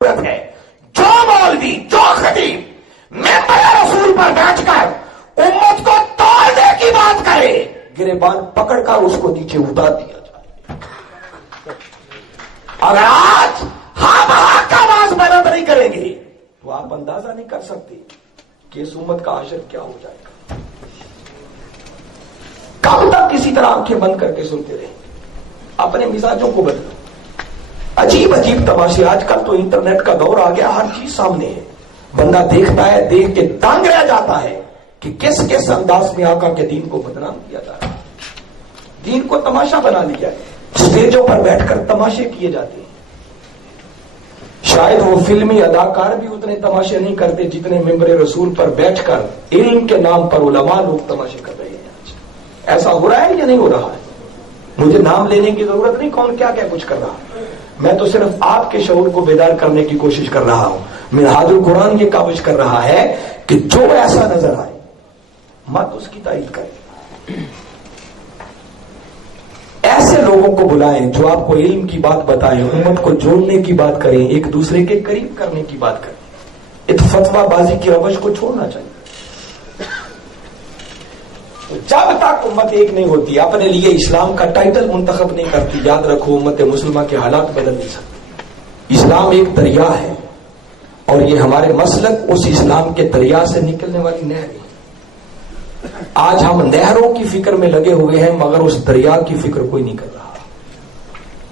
ہے جو مولوی جو خطیب ممبر رسول پر بیٹھ کر امت کو توڑنے کی بات کرے گریبان پکڑ کر اس کو نیچے اتار دیا جائے۔ اگر آج ہم حق کا آواز بلند نہیں کریں گے تو آپ اندازہ نہیں کر سکتے کہ اس امت کا حشر کیا ہو جائے گا۔ کب تک کسی طرح آنکھیں بند کر کے سنتے رہیں؟ اپنے مزاجوں کو بدلو۔ عجیب عجیب تماشے، آج کل تو انٹرنیٹ کا دور آ گیا، ہر چیز سامنے ہے، بندہ دیکھتا ہے، دیکھ کے دنگ رہ جاتا ہے کہ کس کس انداز میں آقا کے دین کو بدنام کیا جا رہا ہے، دین کو تماشا بنا لیا ہے، اسٹیجوں پر بیٹھ کر تماشے کیے جاتے ہیں۔ شاید وہ فلمی اداکار بھی اتنے تماشے نہیں کرتے جتنے ممبر رسول پر بیٹھ کر علم کے نام پر علماء لوگ تماشے کر رہے ہیں۔ ایسا ہو رہا ہے یا نہیں ہو رہا ہے؟ مجھے نام لینے کی ضرورت نہیں کون کیا کیا کچھ کر رہا ہے، میں تو صرف آپ کے شعور کو بیدار کرنے کی کوشش کر رہا ہوں۔ منہاج القرآن یہ کاوش کر رہا ہے کہ جو ایسا نظر آئے مت اس کی تائید کریں، ایسے لوگوں کو بلائیں جو آپ کو علم کی بات بتائیں، امت کو جوڑنے کی بات کریں، ایک دوسرے کے قریب کرنے کی بات کریں۔ اس فتویٰ بازی کی روش کو چھوڑنا چاہیے۔ جب تک امت ایک نہیں ہوتی، اپنے لیے اسلام کا ٹائٹل منتخب نہیں کرتی، یاد رکھو امت مسلمہ کے حالات بدل نہیں سکتے۔ اسلام ایک دریا ہے اور یہ ہمارے مسلک اس اسلام کے دریا سے نکلنے والی نہر ہے۔ آج ہم نہروں کی فکر میں لگے ہوئے ہیں مگر اس دریا کی فکر کوئی نہیں کر رہا،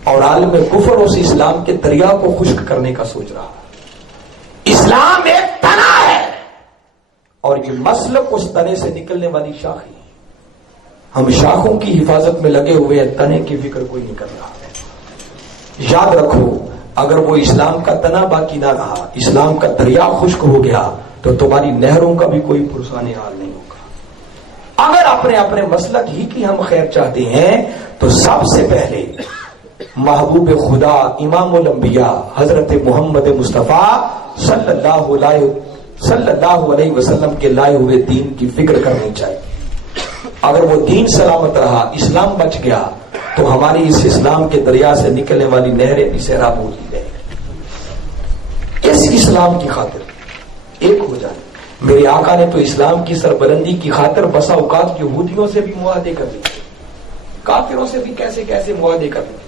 اور عالم کفر اس اسلام کے دریا کو خشک کرنے کا سوچ رہا۔ اسلام ایک تنا ہے اور یہ مسلک اس تنے سے نکلنے والی شاخ ہے۔ ہم شاخوں کی حفاظت میں لگے ہوئے ہیں، تنے کی فکر کوئی نہیں کر رہا ہے۔ یاد رکھو اگر وہ اسلام کا تنا باقی نہ رہا، اسلام کا دریا خشک ہو گیا تو تمہاری نہروں کا بھی کوئی پرسان حال نہیں ہوگا۔ اگر اپنے اپنے مسلک ہی کی ہم خیر چاہتے ہیں تو سب سے پہلے محبوب خدا امام الانبیاء حضرت محمد مصطفیٰ صلی اللہ علیہ وسلم کے لائے ہوئے دین کی فکر کرنی چاہیے۔ اگر وہ دین سلامت رہا، اسلام بچ گیا تو ہماری اس اسلام کے دریا سے نکلنے والی نہریں بھی سیراب ہوتی رہیں گی۔ اس اسلام کی خاطر ایک ہو جائے۔ میرے آقا نے تو اسلام کی سربلندی کی خاطر بسا اوقات یہودیوں سے بھی معاہدے کر لیے، کافروں سے بھی کیسے کیسے معاہدے کر لیے۔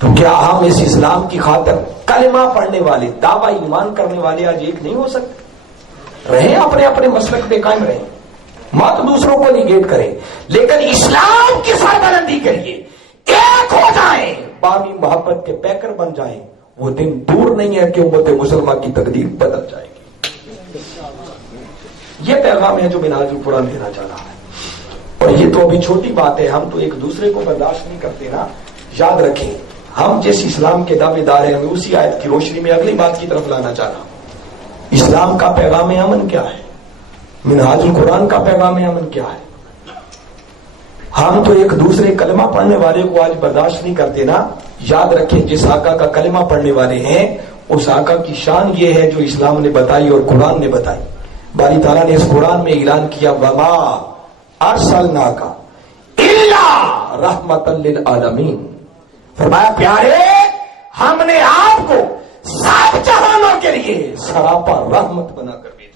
تو کیا ہم اس اسلام کی خاطر کلمہ پڑھنے والے، دعویٰ ایمان کرنے والے آج ایک نہیں ہو سکتے؟ رہیں اپنے اپنے مسلک پہ قائم رہیں، مت دوسروں کو نیگیٹ کریں، لیکن اسلام کی سربلندی کے لیے ایک ہو جائیں، بامی محبت کے پیکر بن جائیں۔ وہ دن دور نہیں ہے کہ امت مسلمہ کی تقدیر بدل جائے گی۔ یہ پیغام ہے جو منہاج القرآن دینا چاہ رہا ہے، اور یہ تو ابھی چھوٹی بات ہے، ہم تو ایک دوسرے کو برداشت نہیں کرتے نا۔ یاد رکھیں ہم جس اسلام کے دعوے دار ہیں، ہمیں اسی آیت کی روشنی میں اگلی بات کی طرف لانا چاہ رہا ہوں۔ اسلام کا پیغام امن کیا ہے؟ منہاج القرآن کا پیغام امن کیا ہے؟ ہم تو ایک دوسرے کلمہ پڑھنے والے کو آج برداشت نہیں کرتے نا۔ یاد رکھیں جس آقا کا کلمہ پڑھنے والے ہیں اس آقا کی شان یہ ہے جو اسلام نے بتائی اور قرآن نے بتائی۔ باری تعالیٰ نے اس قرآن میں اعلان کیا وما ارسلناک الا رحمۃ للعالمین، فرمایا پیارے ہم نے آپ کو سب جہانوں کے لیے سراپا رحمت بنا کر بھیجا۔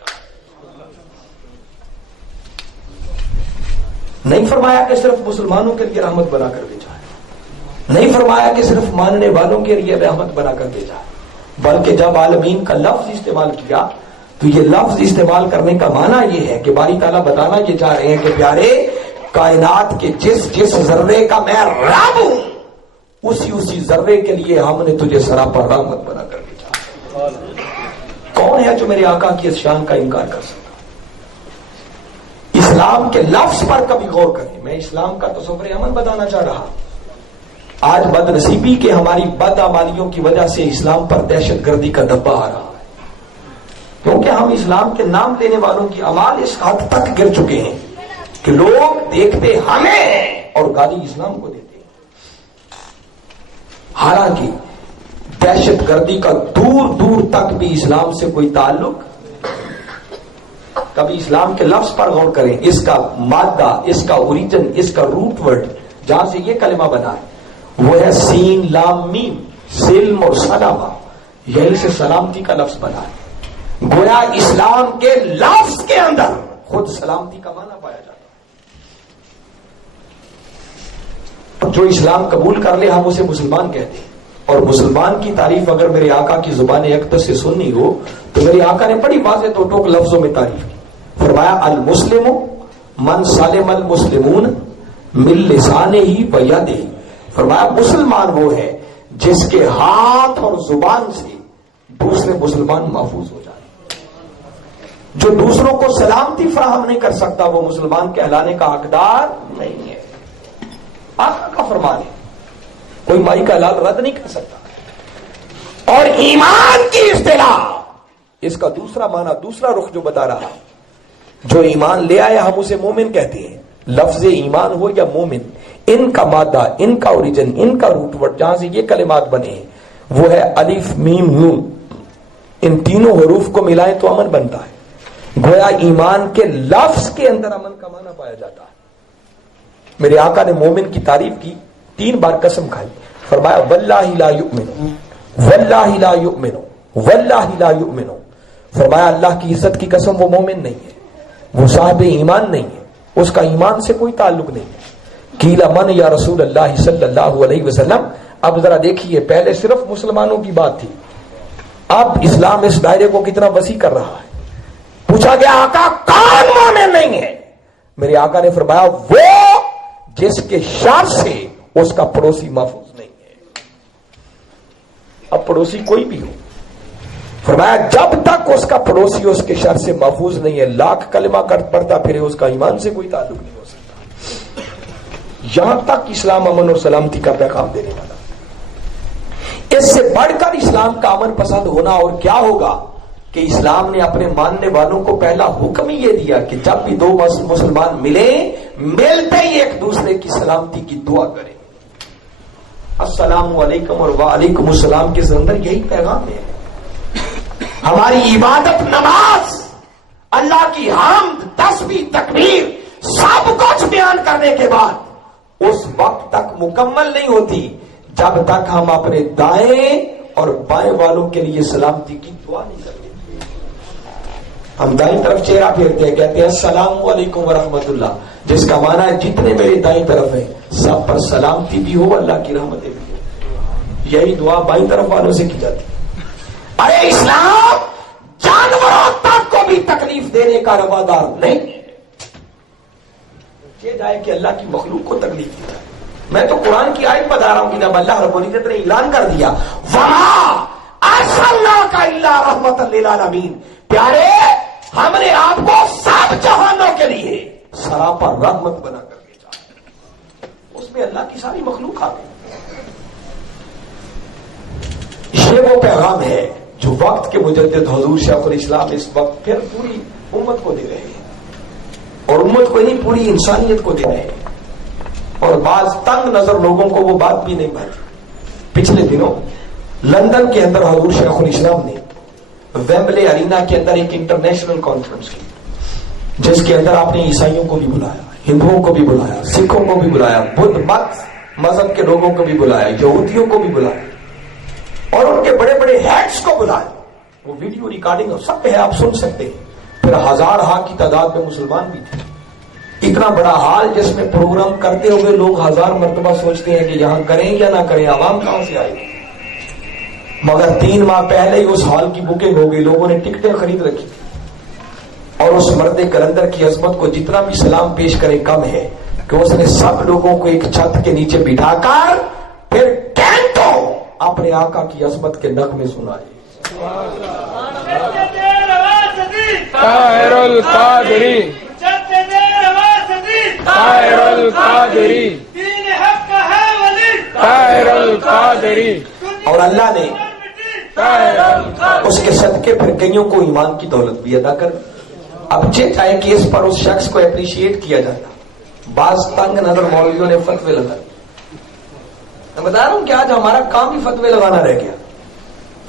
نہیں فرمایا کہ صرف مسلمانوں کے لیے رحمت بنا کر بھیجا ہے، نہیں فرمایا کہ صرف ماننے والوں کے لیے رحمت بنا کر بھیجا ہے، بلکہ جب عالمین کا لفظ استعمال کیا تو یہ لفظ استعمال کرنے کا معنی یہ ہے کہ باری تعالیٰ بتانا یہ چاہ رہے ہیں کہ پیارے کائنات کے جس ذرے کا میں رب ہوں اسی ذرے کے لیے ہم نے تجھے سراپا رحمت بنا کر بھیجا۔ کون ہے جو میرے آقا کی اس شان کا انکار کر سکتا؟ اسلام کے لفظ پر کبھی غور کریں۔ میں اسلام کا تصور امن بتانا چاہ رہا۔ آج بد نصیبی کے ہماری بدعمالیوں کی وجہ سے اسلام پر دہشت گردی کا دبا آ رہا ہے، کیونکہ ہم اسلام کے نام لینے والوں کی اعمال اس حد تک گر چکے ہیں کہ لوگ دیکھتے ہمیں ہیں اور گالی اسلام کو دیتے ہیں۔ حالانکہ دہشت گردی کا دور دور تک بھی اسلام سے کوئی تعلق۔ کبھی اسلام کے لفظ پر غور کریں، اس کا مادہ، اس کا اوریجن، اس کا روٹ ورڈ جہاں سے یہ کلمہ بنا ہے وہ ہے سین لام میم، سلم اور سلامہ۔ یہیں سے سلامتی کا لفظ بنا ہے. گویا اسلام کے لفظ کے اندر خود سلامتی کا معنی پایا جاتا ہے. جو اسلام قبول کر لے ہم اسے مسلمان کہتے ہیں. اور مسلمان کی تعریف اگر میرے آقا کی زبان اقدس سے سننی ہو تو میرے آقا نے بڑی واضح تو ٹوک لفظوں میں تعریف کی. فرمایا المسلم من سالم المسلمون من لسانہ و یدہ. فرمایا مسلمان وہ ہے جس کے ہاتھ اور زبان سے دوسرے مسلمان محفوظ ہو جائے. جو دوسروں کو سلامتی فراہم نہیں کر سکتا وہ مسلمان کہلانے کا حقدار نہیں ہے. آقا کا فرمان ہے, کوئی مائی کا اعلان رد نہیں کر سکتا. اور ایمان کی اصطلاح اس کا دوسرا معنی, دوسرا رخ جو بتا رہا, جو ایمان لے آیا ہم اسے مومن کہتے ہیں. لفظ ایمان ہو یا مومن, ان کا مادہ, ان کا اوریجن, ان کا روٹ ورڈ جہاں سے یہ کلمات بنے ہیں وہ ہے الف میم نون. ان تینوں حروف کو ملائیں تو امن بنتا ہے. گویا ایمان کے لفظ کے اندر امن کا معنی پایا جاتا ہے. میرے آقا نے مومن کی تعریف کی, 3 بار قسم کھائی. فرمایا واللہ لا یؤمن, واللہ لا یؤمن, واللہ لا یؤمن. فرمایا اللہ کی عزت کی قسم وہ مومن نہیں ہے, وہ صاحب ایمان نہیں ہے, اس کا ایمان سے کوئی تعلق نہیں ہے. قیل من یا رسول اللہ صلی اللہ علیہ وسلم. اب ذرا دیکھیے, پہلے صرف مسلمانوں کی بات تھی, اب اسلام اس دائرے کو کتنا وسیع کر رہا ہے. پوچھا گیا آقا کون مومن نہیں ہے؟ میرے آقا نے فرمایا وہ جس کے شر سے اس کا پڑوسی محفوظ نہیں ہے. اب پڑوسی کوئی بھی ہو, فرمایا جب تک اس کا پڑوسی اس کے شر سے محفوظ نہیں ہے, لاکھ کلمہ پڑھتا پھرے, اس کا ایمان سے کوئی تعلق نہیں ہو سکتا. یہاں تک اسلام امن اور سلامتی کا پیغام دینے والا. اس سے بڑھ کر اسلام کا امن پسند ہونا اور کیا ہوگا کہ اسلام نے اپنے ماننے والوں کو پہلا حکم ہی یہ دیا کہ جب بھی 2 مسلمان ملیں, ملتے ہی ایک دوسرے کی سلامتی کی دعا کریں. السلام علیکم اور وعلیکم السلام کے اندر یہی پیغام ہے. ہماری عبادت, نماز, اللہ کی حمد, تسبیح, تکبیر سب کچھ بیان کرنے کے بعد اس وقت تک مکمل نہیں ہوتی جب تک ہم اپنے دائیں اور بائیں والوں کے لیے سلامتی کی دعا نہیں کرتے. ہم دائیں طرف چہرہ پھیرتے ہیں, کہتے ہیں السلام علیکم ورحمۃ اللہ, جس کا معنی ہے جتنے میرے دائیں طرف ہیں سب پر سلامتی بھی ہو, اللہ کی رحمتیں بھی ہو. یہی دعا بائیں طرف والوں سے کی جاتی ہے. ارے اسلام جانوروں تک کو بھی تکلیف دینے کا روادار نہیں. یہ جائے کہ اللہ کی مخلوق کو تکلیف دیتا ہے. میں تو قرآن کی آیت بتا رہا ہوں کہ جب اللہ رب العزت نے اعلان کر دیا وما ارسلناک الا رحمۃ للعالمین, پیارے ہم نے آپ کو سب جہانوں کے لیے سراپا رحمت بنا کر بھیجا. اس میں اللہ کی ساری مخلوق آ گئی. یہ وہ پیغام ہے جو وقت کے مجدد حضور شیخ الاسلام اس وقت پھر پوری امت کو دے رہے ہیں, اور امت کو نہیں پوری انسانیت کو دے رہے ہیں. اور بعض تنگ نظر لوگوں کو وہ بات بھی نہیں بھائی. پچھلے دنوں لندن کے اندر حضور شیخ الاسلام نے ویمبلے ارینا کے اندر ایک انٹرنیشنل کانفرنس کی, جس کے اندر آپ نے عیسائیوں کو بھی بلایا, ہندوؤں کو بھی بلایا, سکھوں کو بھی بلایا, بدھ مت مذہب کے لوگوں کو بھی بلایا, یہودیوں کو بھی بلایا, اور ان کے بڑے بڑے ہیڈز کو بلایا. وہ ویڈیو ریکارڈنگ سب ہے, آپ سن سکتے ہیں. پھر ہزار کی تعداد میں مسلمان بھی تھے. اتنا بڑا ہال جس میں پروگرام کرتے ہوئے لوگ 1000 مرتبہ سوچتے ہیں کہ یہاں کریں یا نہ کریں, عوام کہاں سے آئے. مگر 3 ماہ پہلے ہی اس ہال کی بکنگ ہو گئی, لوگوں نے ٹکٹیں خرید رکھی تھی. اور اس مرد کلندر کی عظمت کو جتنا بھی سلام پیش کرے کم ہے کہ اس نے سب لوگوں کو ایک چھت کے نیچے بٹھا کر پھر گھنٹوں اپنے آقا کی عظمت کے نغمے سنائے. طاہر القادری, طاہر القادری, طاہر القادری. اور اللہ نے اس کے صدقے پھر کئیوں کو ایمان کی دولت بھی ادا کر. اب چاہے کہ اس پر اس شخص کو اپریشیٹ کیا جاتا, بعض تنگ نظر مولویوں نے فتوے لگا. میں بتا رہا ہوں کہ آج ہمارا کام ہی فتوے لگانا رہ گیا.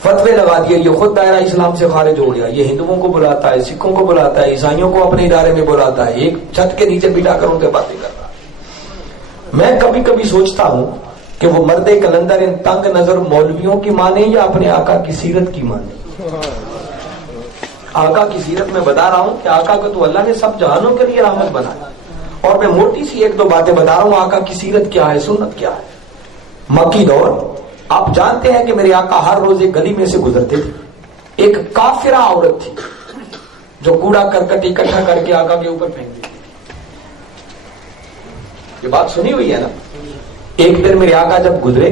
فتوے لگا دیے, یہ خود دائرہ اسلام سے خارج ہو گیا, یہ ہندوؤں کو بلاتا ہے, سکھوں کو بلاتا ہے, عیسائیوں کو اپنے ادارے میں بلاتا ہے, ایک چھت کے نیچے بٹھا کر ان سے باتیں کرتا ہے. میں کبھی کبھی سوچتا ہوں کہ وہ مرد کلندر ان تنگ نظر مولویوں کی مانے یا اپنے آقا کی سیرت کی مانے؟ آقا کی سیرت میں بتا رہا ہوں کہ آقا کو تو اللہ نے سب جہانوں کے لیے رحمت بنایا، اور میں موٹی سی ایک دو باتیں بتا رہا ہوں آقا کی سیرت کیا ہے، سنت کیا ہے۔ مکی دور، آپ جانتے ہیں کہ میرے آقا ہر روز ایک گلی میں سے گزرتے تھے، ایک کافرہ عورت تھی جو کوڑا کرکٹ اکٹھا کر کے آقا کے اوپر پھینک دیتی۔ یہ بات سنی ہوئی ہے نا؟ ایک دن میرے آقا جب گزرے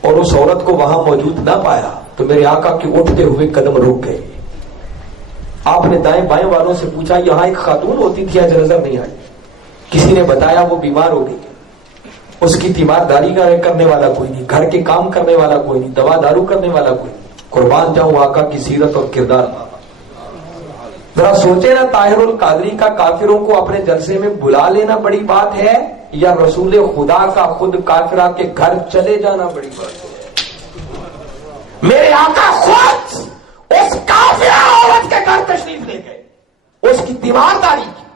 اور اس عورت کو وہاں موجود نہ پایا تو میرے آقا کے اٹھتے ہوئے قدم رک گئے۔ آپ نے دائیں بائیں والوں سے پوچھا یہاں ایک خاتون ہوتی تھی آج نظر نہیں آئی؟ کسی نے بتایا وہ بیمار ہو گئی، اس کی تیمارداری کرنے والا کوئی نہیں، گھر کے کام کرنے والا کوئی نہیں، دوا دارو کرنے والا کوئی نہیں۔ قربان جاؤں آقا کی سیرت اور کردار۔ ذرا سوچے نا، طاہر القادری کا کافروں کو اپنے جلسے میں بلا لینا بڑی بات ہے یا رسول خدا کا خود کافرہ کے گھر چلے جانا بڑی بات ہے؟ میرے آقا خود اس کافرہ عورت کے گھر تشریف لے گئے، اس کی تیمارداری کی،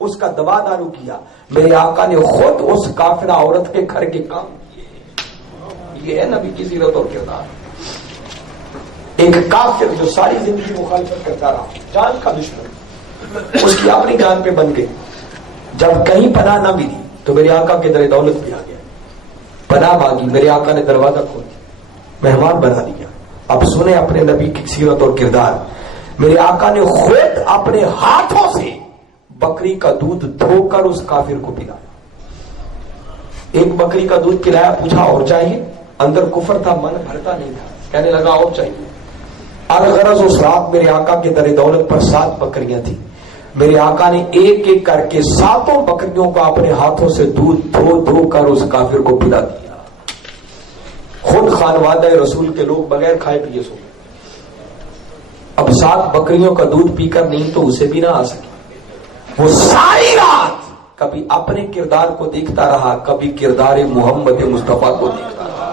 اس کا دوا دارو کیا۔ میرے آقا نے خود اس کافرہ عورت کے گھر کے کام کیے۔ یہ ہے نبی کی سیرت اور کردار۔ ایک کافر جو ساری زندگی مخالفت کرتا رہا، جان کا دشمن، اس کی اپنی جان پہ بن گئی۔ جب کہیں پناہ نہ ملی تو میرے آقا کے در دولت بھی آ گیا، پناہ مانگی، میرے آقا نے دروازہ کھول دیا، مہمان بنا دیا۔ اب سنیں اپنے نبی کی سیرت اور کردار۔ میرے آقا نے خود اپنے ہاتھوں سے بکری کا دودھ دھو کر اس کافر کو پلایا۔ ایک بکری کا دودھ پلایا، پوچھا اور چاہیے؟ اندر کفر تھا، من بھرتا نہیں تھا، کہنے لگا اور چاہیے۔ الغرض اس رات میرے آقا کے در دولت پر 7 بکریاں تھیں۔ میرے آقا نے ایک ایک کر کے 7 بکریوں کو اپنے ہاتھوں سے دودھ دھو دھو کر اس کافر کو پلا دیا۔ خود خانوادہ رسول کے لوگ بغیر کھائے پیے سو گئے۔ اب 7 بکریوں کا دودھ پی کر نیند تو اسے بھی نہ آ سکی۔ وہ ساری رات کبھی اپنے کردار کو دیکھتا رہا، کبھی کردار محمد مصطفیٰ کو دیکھتا رہا۔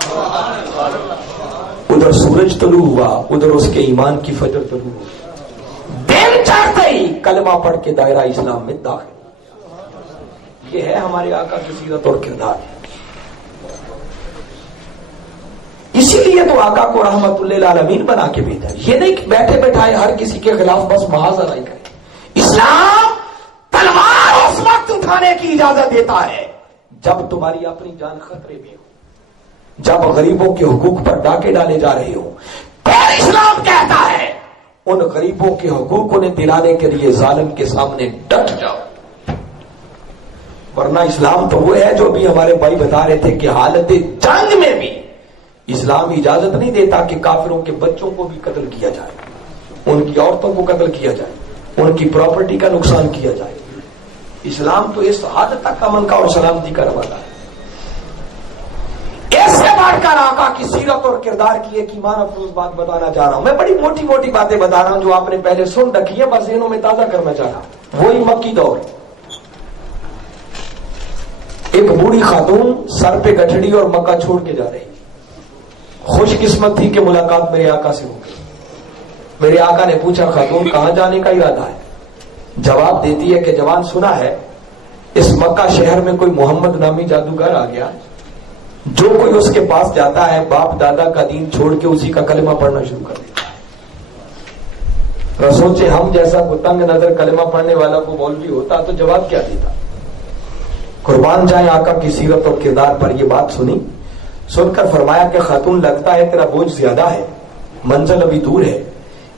ادھر سورج طلوع ہوا، ادھر اس کے ایمان کی فجر طلوع ہوئی۔ دن چڑھتے ہی کلمہ پڑھ کے دائرہ اسلام میں داخل۔ یہ ہے ہمارے آقا کی سیرت اور کردار۔ اسی لیے تو آقا کو رحمت للعالمین بنا کے بھیجا۔ یہ نہیں کہ بیٹھے بیٹھائے ہر کسی کے خلاف بس محاذ نہیں کرے۔ اسلام تلوار اس وقت اٹھانے کی اجازت دیتا ہے جب تمہاری اپنی جان خطرے میں ہو، جب غریبوں کے حقوق پر ڈاکے ڈالے جا رہے ہو۔ پھر اسلام کہتا ہے ان غریبوں کے حقوق انہیں دلانے کے لیے ظالم کے سامنے ڈٹ جاؤ۔ ورنہ اسلام تو وہ ہے جو ابھی ہمارے بھائی بتا رہے تھے کہ حالت جنگ میں بھی اسلام اجازت نہیں دیتا کہ کافروں کے بچوں کو بھی قتل کیا جائے، ان کی عورتوں کو قتل کیا جائے، ان کی پراپرٹی کا نقصان کیا جائے۔ اسلام تو اس حد تک امن کا اور سلامتی کا روادہ ہے۔ اس سے بڑھ کر آقا کی سیرت اور کردار کی ایک ایمان افروز بات بتانا چاہ رہا ہوں۔ میں بڑی موٹی موٹی باتیں بتا رہا ہوں جو آپ نے پہلے سن رکھی ہے، بس ذہنوں میں تازہ کرنا چاہ رہا ہوں۔ وہی مکی دور، ایک بوڑھی خاتون سر پہ گٹھڑی اور مکہ چھوڑ کے جا رہی، خوش قسمت تھی کہ ملاقات میرے آقا سے ہو گئی۔ میرے آقا نے پوچھا خاتون کہاں جانے کا ارادہ ہے؟ جواب دیتی ہے کہ جوان سنا ہے اس مکہ شہر میں کوئی محمد نامی جادوگر آ گیا، جو کوئی اس کے پاس جاتا ہے باپ دادا کا دین چھوڑ کے اسی کا کلمہ پڑھنا شروع کر دیتا ہے۔ سوچے ہم جیسا کوئی تنگ نظر کلمہ پڑھنے والا کو مولوی ہوتا تو جواب کیا دیتا؟ قربان جائیں آقا کی سیرت اور کردار پر یہ بات سنی، سن کر فرمایا کہ خاتون لگتا ہے تیرا بوجھ زیادہ ہے، منزل ابھی دور ہے،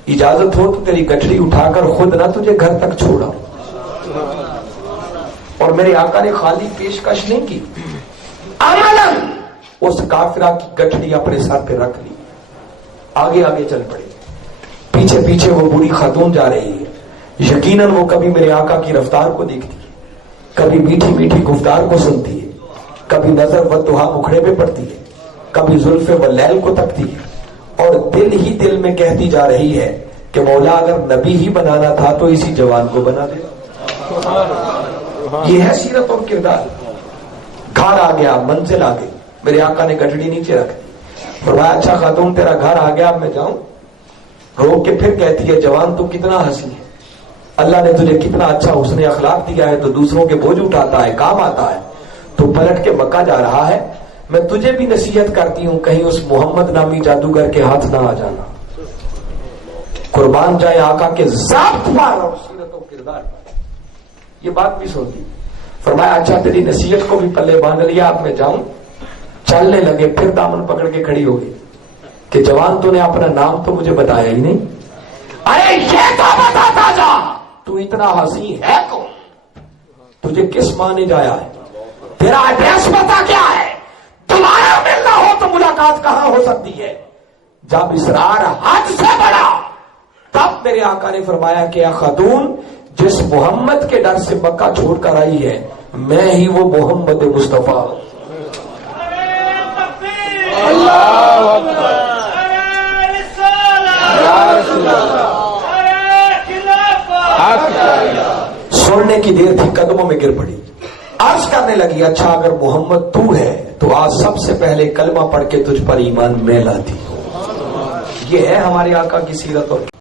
اجازت ہو تو تیری گٹھڑی اٹھا کر خود نہ تجھے گھر تک چھوڑا۔ اور میرے آقا نے خالی پیشکش نہیں کی، عملاً اس کافرہ کی گٹھڑی اپنے سر پہ رکھ لی، آگے آگے چل پڑے، پیچھے پیچھے وہ بوڑھی خاتون جا رہی ہے۔ یقیناً وہ کبھی میرے آقا کی رفتار کو دیکھتی ہے، کبھی میٹھی میٹھی گفتار کو سنتی ہے، کبھی نظر و دہا مکھڑے پہ پڑتی ہے، کبھی زلف و لیل کو تکتی ہے، اور دل ہی دل میں کہتی جا رہی ہے کہ مولا اگر نبی ہی بنانا تھا تو اسی جوان کو بنا دے۔ یہ ہے سیرت اور کردار۔ گھر آ گیا، منزل آ گئی، میرے آقا نے گٹھڑی نیچے رکھ دی، فرمایا اچھا خاتون تیرا گھر آ گیا، اب میں جاؤں؟ روک کے پھر کہتی ہے جوان تو کتنا حسین ہے، اللہ نے تجھے کتنا اچھا حسن اخلاق دیا ہے، تو دوسروں کے بوجھ اٹھاتا ہے، کام آتا ہے، تو پلٹ کے مکہ جا رہا ہے، میں تجھے بھی نصیحت کرتی ہوں کہیں اس محمد نامی جادوگر کے ہاتھ نہ آ جانا. قربان جائے آقا کے ذات پر اور سیرت و کردار پر. یہ بات بھی سن لی. فرمایا اچھا تیری نصیحت کو بھی پلے باندھ لیا, اب میں جاؤں. چلنے لگے, پھر دامن پکڑ کے کھڑی ہو گئی کہ جوان تو نے اپنا نام تو مجھے بتایا ہی نہیں. ارے یہ تو بتاتا جا, تو اتنا حسین ہے کون, تجھے کس ماں نے جایا ہے, تیرا ایڈریس پتا کیا ہے, تمہارا ملنا ہو تو ملاقات کہاں ہو سکتی ہے. جب اصرار حد سے بڑا, تب میرے آقا نے فرمایا کہ خاتون جس محمد کے ڈر سے مکہ چھوڑ کر آئی ہے, میں ہی وہ محمد مصطفیٰ. اللہ اکبر. یا رسول اللہ. سننے کی دیر تھی, قدموں میں گر پڑی, عرض کرنے لگی اچھا اگر محمد تو ہے تو آج سب سے پہلے کلمہ پڑھ کے تجھ پر ایمان میں لاتی ہوں. یہ ہے ہمارے آقا کی سیرت اور